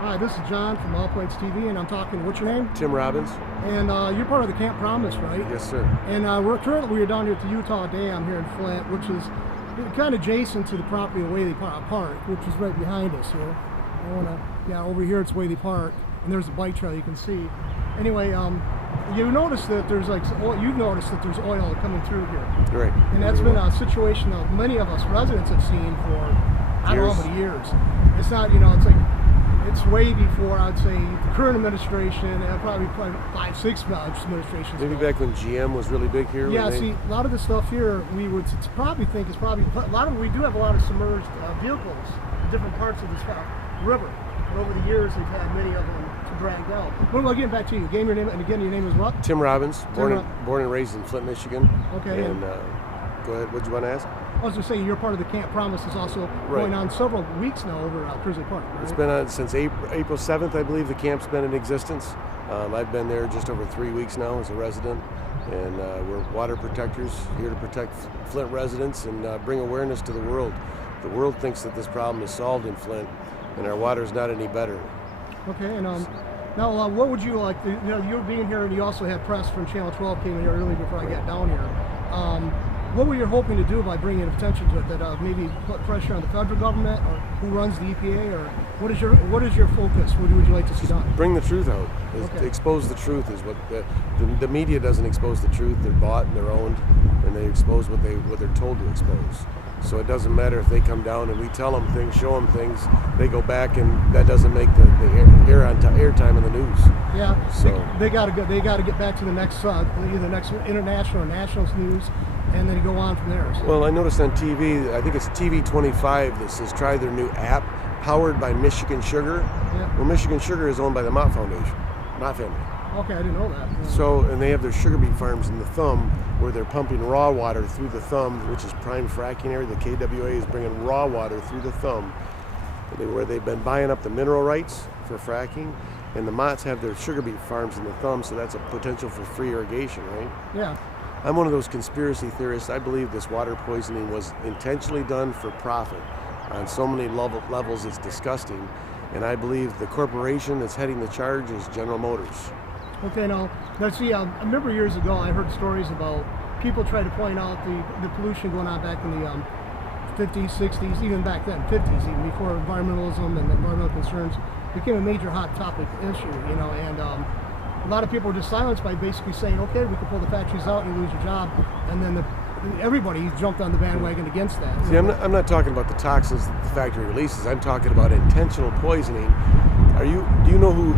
Hi, this is John from All Points TV, and I'm talking. What's your name? Tim Robbins. And you're part of the Camp Promise, right? Yes, sir. And we're down here at the Utah Dam here in Flint, which is kind of adjacent to the property of Whaley Park, which is right behind us here. Over here it's Whaley Park, and there's a bike trail you can see. Anyway, you notice that there's you've noticed that there's oil coming through here. Right. And that's been a situation that many of us residents have seen for I don't know how many years. It's not, it's way before, I'd say, the current administration, and probably 5, 6 administrations. Maybe back when GM was really big here. Yeah, see, a lot of the stuff here, we would probably think is we do have a lot of submerged vehicles in different parts of this river. And over the years, they've had many of them to drag down. Well, getting back to you, your name, and again, your name is what? Tim Robbins, born and raised in Flint, Michigan. Okay. And go ahead, what do you want to ask? I was just saying, you're part of the Camp Promise is also going on several weeks now over at Crisley Park. Right? It's been on since April 7th, I believe. The camp's been in existence. I've been there just over 3 weeks now as a resident, and we're water protectors here to protect Flint residents and bring awareness to the world. The world thinks that this problem is solved in Flint, and our water's not any better. Okay, and now what would you like? You're being here, and you also had press from Channel 12 came in here early before I got down here. What were you hoping to do by bringing attention to it? That maybe put pressure on the federal government, or who runs the EPA, or what is your focus? What would you like to see done? Bring the truth out. Okay. Expose the truth is what the media doesn't expose the truth. They're bought and they're owned, and they expose what they're told to expose. So it doesn't matter if they come down and we tell them things, show them things. They go back, and that doesn't make the airtime in the news. Yeah. So they got to get back to the next either next international or national news, and then go on from there. So. Well, I noticed on TV, I think it's TV 25 that says try their new app powered by Michigan Sugar. Yeah. Well, Michigan Sugar is owned by the Mott Foundation, Mott family. Okay, I didn't know that. Yeah. So, and they have their sugar beet farms in the thumb where they're pumping raw water through the thumb, which is prime fracking area. The KWA is bringing raw water through the thumb, where they've been buying up the mineral rights for fracking. And the Motts have their sugar beet farms in the thumb, so that's a potential for free irrigation, right? Yeah. I'm one of those conspiracy theorists. I believe this water poisoning was intentionally done for profit. On so many levels, it's disgusting. And I believe the corporation that's heading the charge is General Motors. Okay, now see, I remember years ago I heard stories about people trying to point out the pollution going on back in the 50s, 60s, even back then, 50s, even before environmentalism and environmental concerns became a major hot topic issue, and a lot of people were just silenced by basically saying, okay, we can pull the factories out and you lose your job, and then everybody jumped on the bandwagon against that. See, I'm not talking about the toxins that the factory releases. I'm talking about intentional poisoning. Do you know who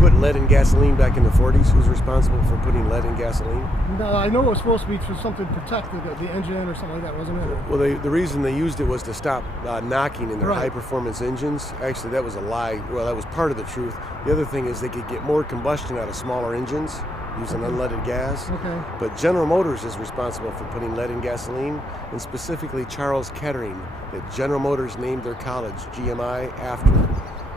put lead in gasoline back in the 40s? Who's responsible for putting lead in gasoline? No, I know it was supposed to be for something to protect the engine or something like that, wasn't it? Well, the reason they used it was to stop knocking in their high-performance engines. Actually, that was a lie. Well, that was part of the truth. The other thing is they could get more combustion out of smaller engines using unleaded gas. Okay. But General Motors is responsible for putting lead in gasoline, and specifically Charles Kettering, that General Motors named their college, GMI, after him.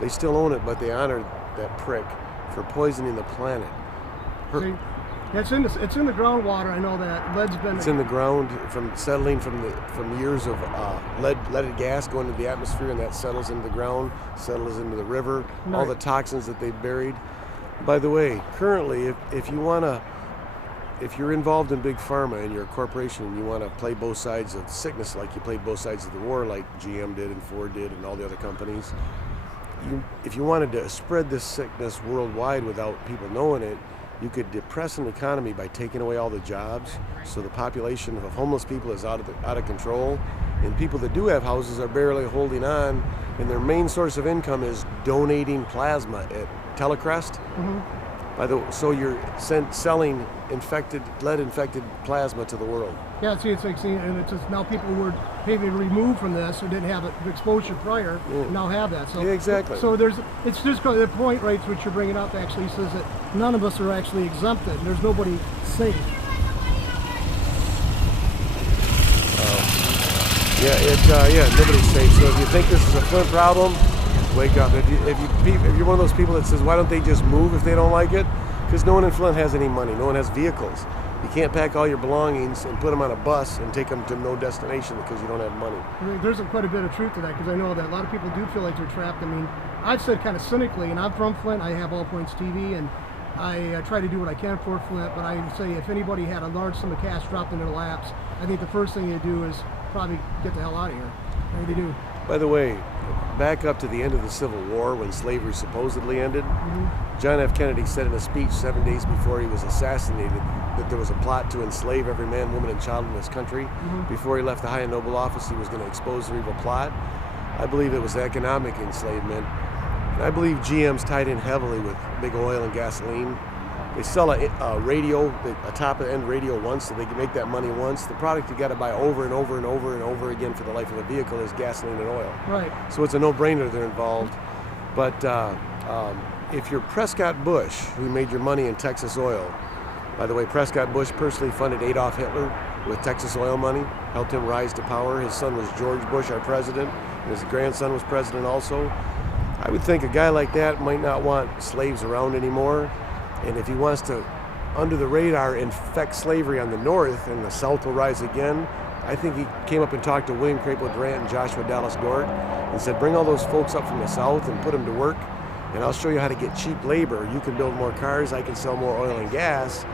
They still own it, but they honored that prick for poisoning the planet. See, it's in the groundwater. I know that lead's been. It's in the ground from settling from years of leaded gas going into the atmosphere, and that settles into the ground, settles into the river. Right. All the toxins that they've buried. By the way, currently, if you're involved in big pharma and you're a corporation and you want to play both sides of sickness, like you played both sides of the war, like GM did and Ford did and all the other companies. If you wanted to spread this sickness worldwide without people knowing it, you could depress an economy by taking away all the jobs, so the population of homeless people is out of control, and people that do have houses are barely holding on, and their main source of income is donating plasma at Telecrest. Mm-hmm. So you're selling lead-infected plasma to the world. Yeah, see, it's just now people who were maybe removed from this or didn't have exposure prior now have that. So yeah, exactly. So it's just the point, right, which you're bringing up actually says that none of us are actually exempted. And there's nobody safe. Nobody's safe. So if you think this is a Flint problem, wake up. If you're one of those people that says, why don't they just move if they don't like it? Because no one in Flint has any money. No one has vehicles. You can't pack all your belongings and put them on a bus and take them to no destination because you don't have money. There's quite a bit of truth to that, because I know that a lot of people do feel like they're trapped. I mean, I've said kind of cynically, and I'm from Flint, I have All Points TV, and I try to do what I can for Flint, but I would say if anybody had a large sum of cash dropped in their laps, I think the first thing they do is probably get the hell out of here. I really do. By the way, back up to the end of the Civil War when slavery supposedly ended, John F. Kennedy said in a speech 7 days before he was assassinated that there was a plot to enslave every man, woman, and child in this country. Before he left the high and noble office, he was going to expose the evil plot. I believe it was economic enslavement. And I believe GM's tied in heavily with big oil and gasoline. They sell a radio, a top-end radio once, so they can make that money once. The product you got to buy over and over and over and over again for the life of the vehicle is gasoline and oil. Right. So it's a no-brainer they're involved. But if you're Prescott Bush, who made your money in Texas oil, by the way, Prescott Bush personally funded Adolf Hitler with Texas oil money, helped him rise to power. His son was George Bush, our president, and his grandson was president also. I would think a guy like that might not want slaves around anymore. And if he wants to, under the radar, infect slavery on the north and the south will rise again, I think he came up and talked to William Crapo Durant and Joshua Dallas Dort and said, bring all those folks up from the south and put them to work, and I'll show you how to get cheap labor. You can build more cars, I can sell more oil and gas.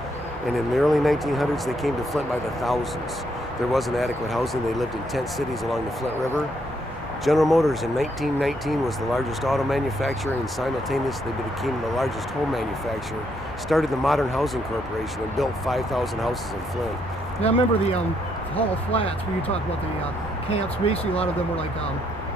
And in the early 1900s, they came to Flint by the thousands. There wasn't adequate housing. They lived in tent cities along the Flint River. General Motors in 1919 was the largest auto manufacturer, and simultaneously they became the largest home manufacturer, started the Modern Housing Corporation, and built 5,000 houses in Flint. Yeah, I remember the Hall of Flats where you talk about the camps. Basically, a lot of them were like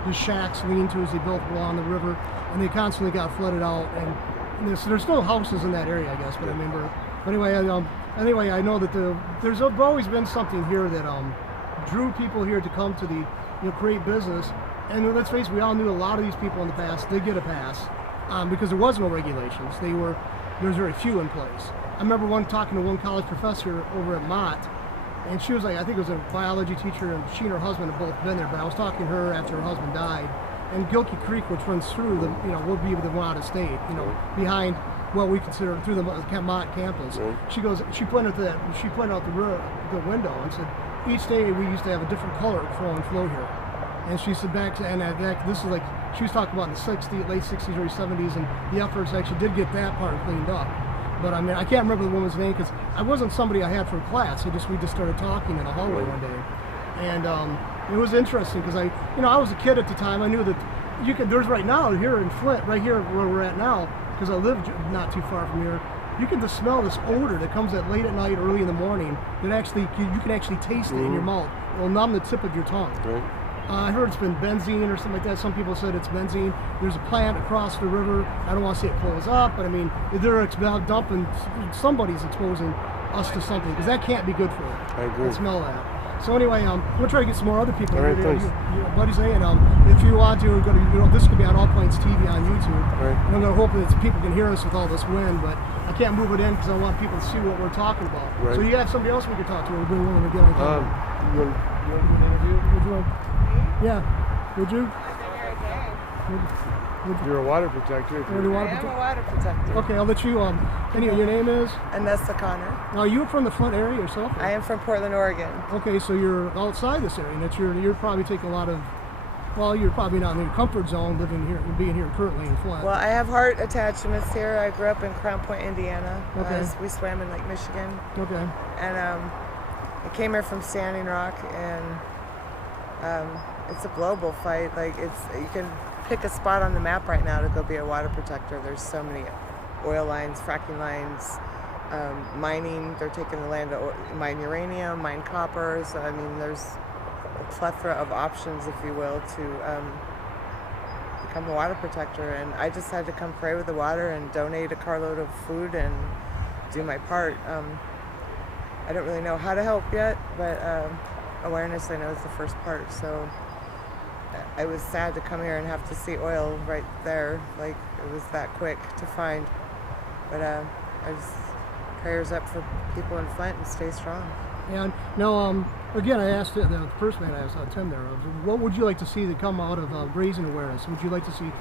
just shacks, lean-tos they built along the river, and they constantly got flooded out. And there's still houses in that area, I guess, but I remember. But anyway, I know that there's always been something here that drew people here to come to the create business. And let's face it, we all knew a lot of these people in the past did get a pass because there was no regulations. There was very few in place. I remember talking to one college professor over at Mott, and she was like, I think it was a biology teacher, and she and her husband had both been there, but I was talking to her after her husband died, and Gilkey Creek, which runs through the, would be the Mott estate, behind what we consider through the Mott campus. She pointed out the window and said, each day we used to have a different color flow here. And she said this is like, she was talking about in the late 60s, early 70s, and the efforts actually did get that part cleaned up. But I mean, I can't remember the woman's name because I wasn't somebody I had for class. We just started talking in the hallway one day. And it was interesting because I was a kid at the time. I knew that there's right now here in Flint, right here where we're at now, because I live not too far from here, you can just smell this odor that comes late at night, early in the morning, that you can actually taste it in your mouth. It will numb the tip of your tongue. Right. I heard it's been benzene or something like that. Some people said it's benzene. There's a plant across the river. I don't want to say it close up, but I mean, they're dumping, somebody's exposing us to something, because that can't be good for it. I agree. I smell that. So anyway, I'm going to try to get some more other people. All right, thanks. Your buddy's saying, if you want to, go to, this could be on All Points TV on YouTube. Right. And I'm going to hope that people can hear us with all this wind, but I can't move it in because I want people to see what we're talking about. Right. So you have somebody else we could talk to. We're doing one again. You want to do an interview? Yeah. Would you? You're a water protector. I am a water protector. Okay, I'll let you. Your name is? Anessa Connor. Now, are you from the Flint area yourself? I am from Portland, Oregon. Okay, so you're outside this area, and you're probably taking a lot of. Well, you're probably not in your comfort zone being here currently in Flint. Well, I have heart attachments here. I grew up in Crown Point, Indiana. Okay. We swam in Lake Michigan. Okay. And I came here from Standing Rock, and it's a global fight. You can pick a spot on the map right now to go be a water protector. There's so many oil lines, fracking lines, mining. They're taking the land to mine uranium, mine copper. So I mean, there's a plethora of options, if you will, to become a water protector. And I just had to come pray with the water and donate a carload of food and do my part. I don't really know how to help yet, but awareness I know is the first part. So I was sad to come here and have to see oil right there. Like, it was that quick to find. But I just prayers up for people in Flint and stay strong. And now, again, I asked the first man I asked, Tim there, what would you like to see that come out of raising awareness? Would you like to see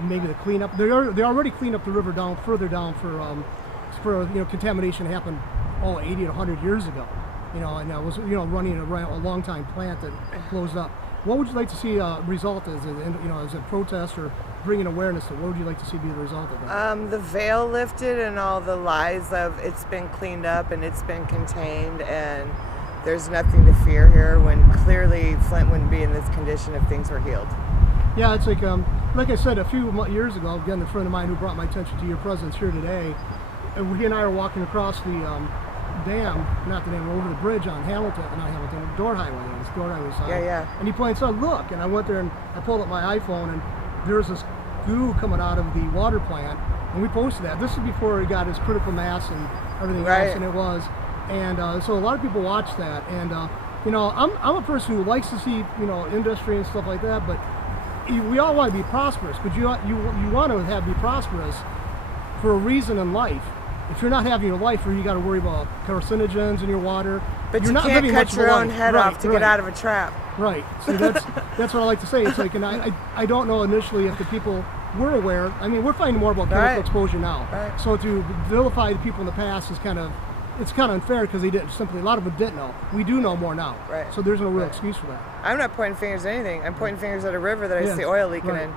maybe the cleanup? They already cleaned up the river further down for contamination happened 80 to 100 years ago. And that was running a long time plant that closed up. What would you like to see result as as a protest or bringing awareness to? What would you like to see be the result of that? The veil lifted and all the lies of it's been cleaned up and it's been contained and there's nothing to fear here, when clearly Flint wouldn't be in this condition if things were healed. Yeah, it's like I said a few years ago, again, a friend of mine who brought my attention to your presence here today, and he and I are walking across the over the bridge on Door Highway side. Yeah. And he points out, look, and I went there and I pulled up my iPhone, and there's this goo coming out of the water plant, and we posted that. This is before he got his critical mass and everything else, and it was. And so a lot of people watch that, and I'm a person who likes to see industry and stuff like that, but we all want to be prosperous, but you want to be prosperous for a reason in life. If you're not having your life where you got to worry about carcinogens in your water, but you're you not can't living cut much your of a own life. head off to get out of a trap. Right. So that's what I like to say. It's like, and I don't know initially if the people were aware. I mean, we're finding more about chemical exposure now. Right. So to vilify the people in the past is kind of unfair, because they didn't a lot of them didn't know. We do know more now. Right. So there's no real excuse for that. I'm not pointing fingers at anything. I'm pointing fingers at a river that I see oil leaking in.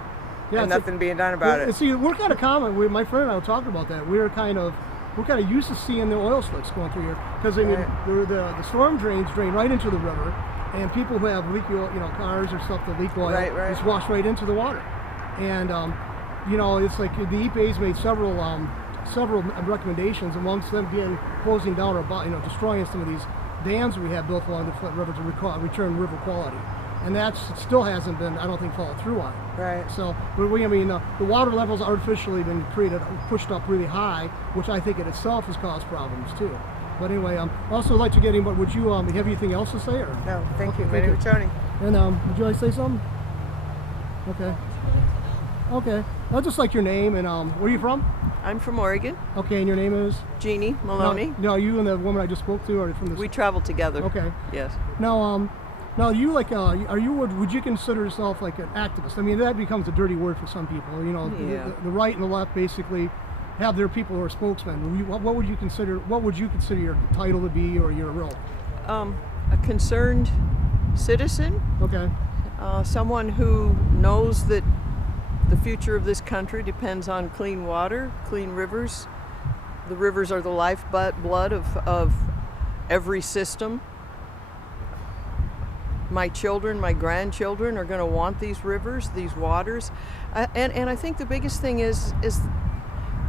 Yeah, and nothing being done about it. See, we're kind of common. My friend and I were talking about that. We're kind of used to seeing the oil slicks going through here, because I mean the storm drains drain right into the river, and people who have leaky cars or stuff that leak oil just wash right into the water. And it's like the EPA's made several recommendations, amongst them being closing down or destroying some of these dams we have built along the Flint River to return river quality. And that still hasn't been, I don't think, followed through on. Right. So, the water levels artificially been pushed up really high, which I think in itself has caused problems too. But anyway, also like to get in. But would you have anything else to say? Or? No, thank you. My name is Tony. And would you like to say something? Okay. I'd just like your name and where are you from? I'm from Oregon. Okay, and your name is? Jeannie Maloney. No, you and the woman I just spoke to are from this? We travel together. Okay. Yes. Now, you would you consider yourself like an activist? I mean, that becomes a dirty word for some people. The right and the left basically have their people who are spokesmen. What would you consider your title to be, or your role? A concerned citizen. Okay. Someone who knows that the future of this country depends on clean water, clean rivers. The rivers are the lifeblood of every system. My children, my grandchildren are going to want these rivers, these waters. And I think the biggest thing is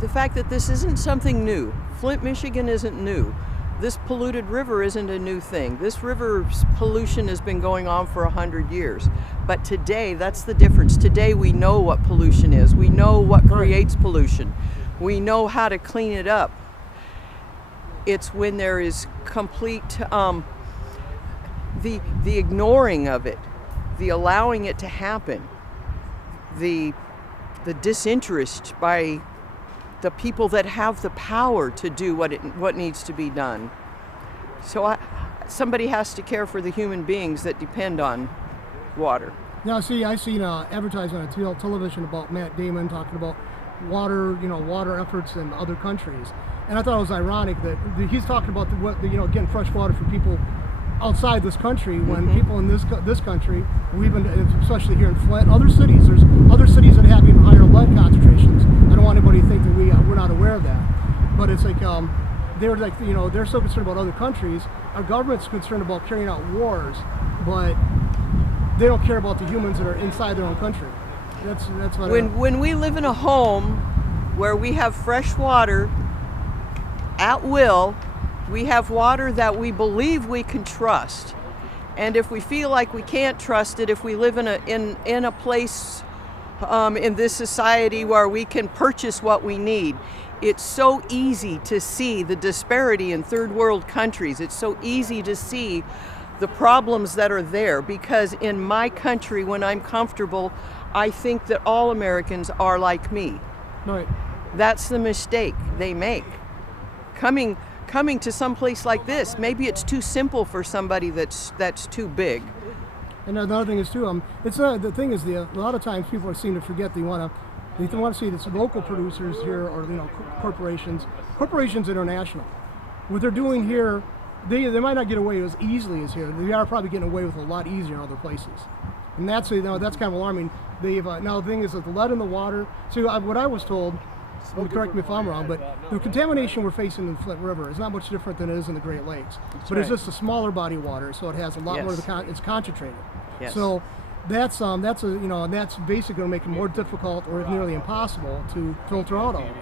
the fact that this isn't something new. Flint, Michigan isn't new. This polluted river isn't a new thing. This river's pollution has been going on for 100 years. But today, that's the difference. Today we know what pollution is. We know what creates pollution. We know how to clean it up. It's when there is complete the ignoring of it, the allowing it to happen, the disinterest by the people that have the power to do what needs to be done. So somebody has to care for the human beings that depend on water. Yeah, see, I seen advertisement on television about Matt Damon talking about water efforts in other countries, and I thought it was ironic that he's talking about getting fresh water for people outside this country, when people in this country, especially here in Flint, there's other cities that have even higher lead concentrations. I don't want anybody to think that we're not aware of that, but it's like they're so concerned about other countries. Our government's concerned about carrying out wars, but they don't care about the humans that are inside their own country. That's what. When we live in a home where we have fresh water at will, we have water that we believe we can trust, and if we feel like we can't trust it, if we live in a place in this society where we can purchase what we need, it's so easy to see the disparity in third world countries. It's so easy to see the problems that are there, because in my country, when I'm comfortable, I think that all Americans are like me. Right. That's the mistake they make. Coming to some place like this, maybe it's too simple for somebody that's too big. And another thing is too, the thing is, a lot of times people seem to forget they want to see this local producers here, or corporations international. What they're doing here, they might not get away as easily as here. They are probably getting away with a lot easier in other places. and that's that's kind of alarming. They've now the thing is that the lead in the water. So what I was told, correct me if I'm wrong, but the contamination we're facing in the Flint River is not much different than it is in the Great Lakes. But it's just a smaller body of water, so it has a lot more of it's concentrated. Yes. So that's and that's basically going to make it more difficult or nearly impossible to filter out all of it.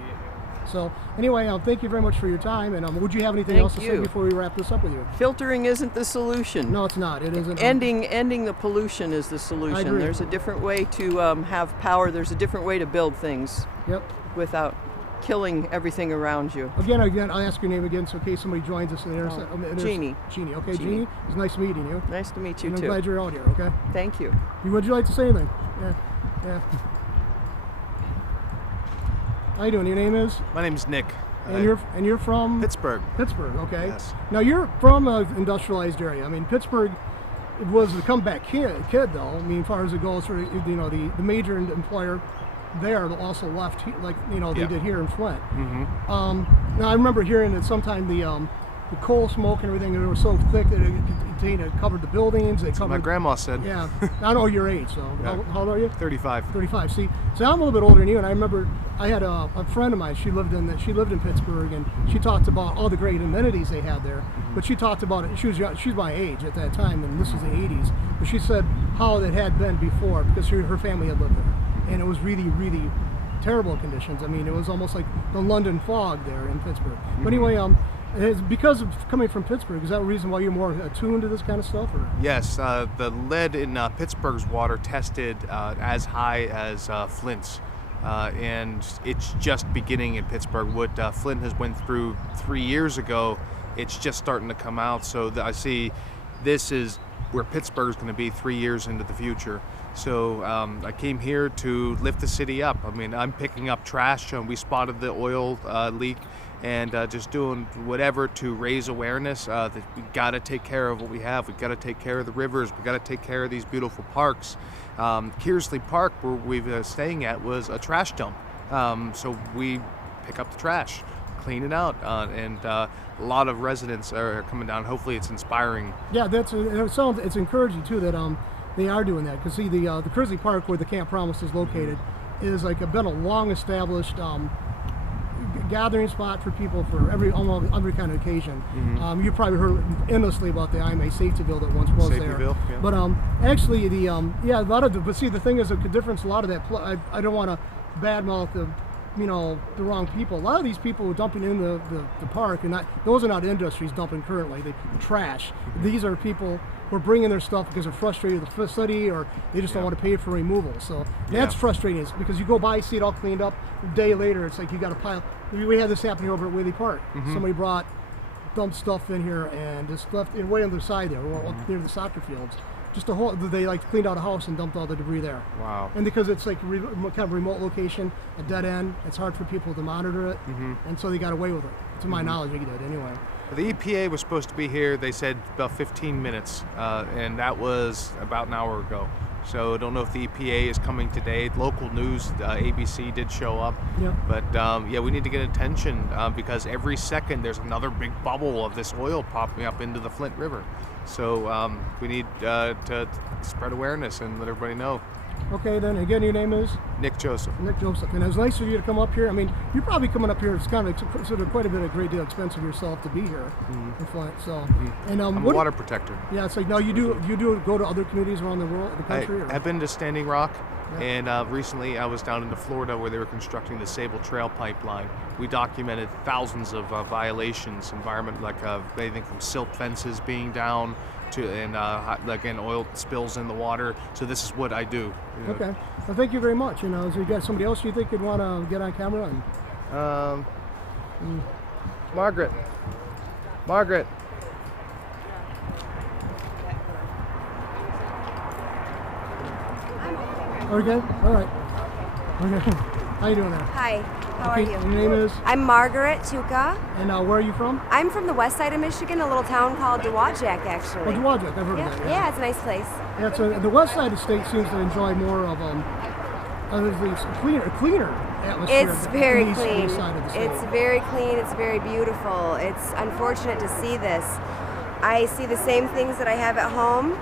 So anyway, thank you very much for your time. And would you have anything else to say before we wrap this up with you? Filtering isn't the solution. No, it's not. It isn't. Ending the pollution is the solution. I agree. There's a different way to have power. There's a different way to build things. Yep. Without killing everything around you. Again, I'll ask your name again, so in case somebody joins us in the intersection. Jeannie. Jeannie. Okay, Jeannie. It's nice meeting you. Nice to meet you and too. I'm glad you're out here. Okay. Thank you. Would you like to say anything? Yeah. How you doing? Your name is? My name's Nick. And you're from Pittsburgh. Pittsburgh, okay. Yes. Now you're from an industrialized area. I mean, Pittsburgh was the comeback kid though. I mean, as far as it goes, for the major employer there also left, like they did here in Flint. Mm-hmm. Now I remember hearing that sometime the coal smoke and everything, it was so thick that it covered the buildings. My grandma said. Yeah. I know your age, so Yeah. how old are you? 35. 35. See, so I'm a little bit older than you, and I remember I had a friend of mine. She lived in Pittsburgh, and she talked about all the great amenities they had there. But she talked about it. She's my age at that time, and this was the 80s. But she said how it had been before because her family had lived there, and it was really, really terrible conditions. I mean, it was almost like the London fog there in Pittsburgh. But anyway, it's because of coming from Pittsburgh. Is that the reason why you're more attuned to this kind of stuff? Or? Yes, the lead in Pittsburgh's water tested as high as Flint's, and it's just beginning in Pittsburgh. What Flint has went through 3 years ago, it's just starting to come out. So I see this is where Pittsburgh's going to be 3 years into the future. So I came here to lift the city up. I mean, I'm picking up trash. We spotted the oil leak. And just doing whatever to raise awareness that we got to take care of what we have. We got to take care of the rivers. We got to take care of these beautiful parks. Kearsley Park, where we've staying at, was a trash dump. So we pick up the trash, clean it out, and a lot of residents are coming down. Hopefully, it's inspiring. Yeah, it's encouraging too that they are doing that. Because see, the Kearsley Park, where the Camp Promise is located, is been a long established. Gathering spot for people for every kind of occasion. Mm-hmm. You probably heard endlessly about the IMA safety bill that once was there. Yeah. But actually, a lot of but see, the thing is, the difference. A lot of that. I don't want to badmouth the wrong people. A lot of these people were dumping in the park, and those are not industries dumping currently. The trash. These are people who are bringing their stuff because they're frustrated with the facility, or they just don't want to pay for removal. So that's frustrating, because you go by, see it all cleaned up. A day later, it's like you got a pile. We had this happening over at Whaley Park. Mm-hmm. Somebody dumped stuff in here and just left it way on the side there, up near the soccer fields. Just a whole, they cleaned out a house and dumped all the debris there. Wow. And because it's kind of a remote location, a dead end, it's hard for people to monitor it. Mm-hmm. And so they got away with it. To my knowledge, they did anyway. The EPA was supposed to be here, they said about 15 minutes, and that was about an hour ago. So I don't know if the EPA is coming today. Local news, ABC did show up. Yeah. But we need to get attention because every second there's another big bubble of this oil popping up into the Flint River. So we need to spread awareness and let everybody know. Okay, then again, your name is? Nick Joseph. Nick Joseph. And it was nice of you to come up here. I mean, you're probably coming up here, it's kind of sort of quite a great deal expense of yourself to be here in Flint. So, and I'm a water protector. Yeah, it's like, now you do go to other communities around the country? I've been to Standing Rock, and recently I was down into Florida where they were constructing the Sable Trail pipeline. We documented thousands of violations, environment, anything from silt fences being down and oil spills in the water. So this is what I do. Okay. Well, thank you very much. Is you got somebody else you think you'd want to get on camera? Margaret. Okay. All right. Okay. How you doing there? Hi. How are you? Your name is? I'm Margaret Tuca. And where are you from? I'm from the west side of Michigan, a little town called Dowagiac, actually. Oh, Dowagiac. I've heard of that. Yeah, it's a nice place. Yeah, the west side of the state seems to enjoy more of cleaner atmosphere. It's very clean. East side of the state. It's very clean. It's very beautiful. It's unfortunate to see this. I see the same things that I have at home.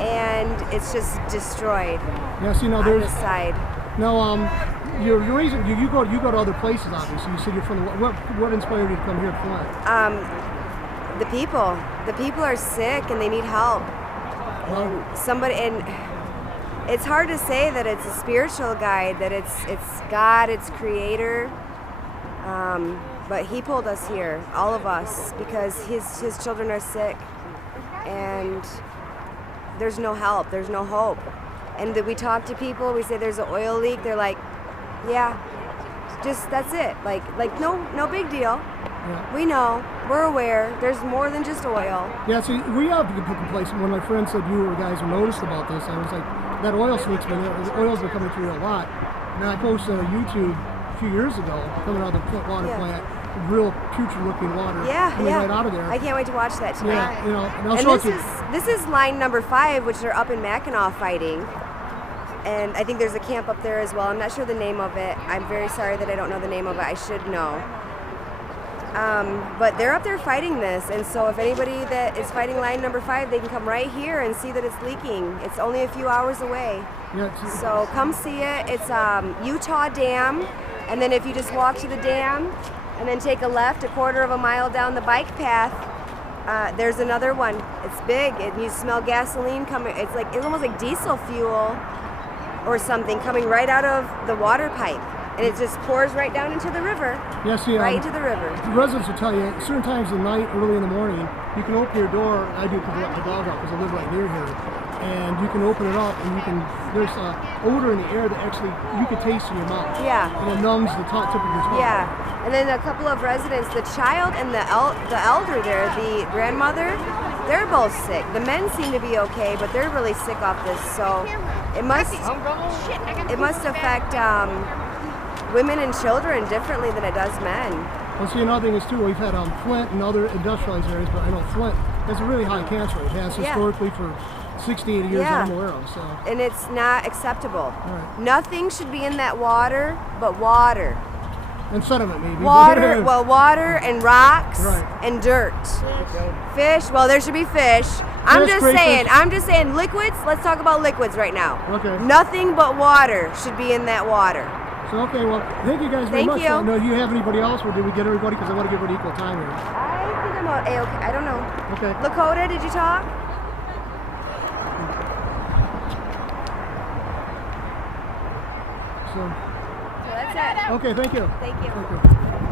and it's just destroyed Yes, you know, on there's the side. no. You're raising. You go to other places, obviously. You said you're from. What inspired you to come here to Flint? The people are sick and they need help. Well, And it's hard to say that it's a spiritual guide, that it's God, it's Creator. But He pulled us here, all of us, because His children are sick, and there's no help, there's no hope. And that we talk to people, we say there's an oil leak, they're like, yeah, just that's it. Like no big deal. yeah. We know, we're aware. There's more than just oil. Yeah, see, we have to put in place. When my friend said you guys were noticed about this, I was like, that oil leak's oil's been coming through a lot. And I posted on YouTube a few years ago, coming out of the Flint water Yeah. plant, real putrid-looking water coming right out of there. I can't wait to watch that tonight. Yeah, you know, and I'll And show it to you. this is line number 5, which are up in Mackinac fighting. And I think there's a camp up there as well. I'm not sure the name of it. I'm very sorry that I don't know the name of it. I should know. But they're up there fighting this, and so if anybody that is fighting line number 5, they can come right here and see that it's leaking. It's only a few hours away. Yeah, So come see it. It's Utah Dam, and then if you just walk to the dam and then take a left a quarter of a mile down the bike path, there's another one. It's big, and you smell gasoline coming. It's almost like diesel fuel or something coming right out of the water pipe, and it just pours right down into the river. yeah, see, Right into the river. the residents will tell you, at certain times of the night, early in the morning, you can open your door. I do because I let my dog out because I live right near here. And you can open it up, and there's an odor in the air that actually you can taste in your mouth. Yeah. And it numbs the tip of your tongue. Yeah, and then a couple of residents, the child and the elder there, the grandmother, they're both sick. The men seem to be okay, but they're really sick off this. So it must affect women and children differently than it does men. Well, see, another thing is too, we've had Flint and other industrialized areas, but I know Flint has a really high cancer rate. It has Yeah. historically for 60, 80 years Yeah. I'm aware of. So. And it's not acceptable. Right. Nothing should be in that water but water. And sediment maybe. Water, well, water and rocks Right. and dirt. Fish, well, there should be fish. I'm just crayfish. saying liquids, let's talk about liquids right now. Okay. Nothing but water should be in that water. So, okay, well, thank you guys very Thank much. you. Do you have anybody else, or did we get everybody? Because I want to give everybody equal time here. I think I'm okay. I don't know. Okay. Lakota, did you talk? So, So that's it. okay, thank you. Thank you. Thank you.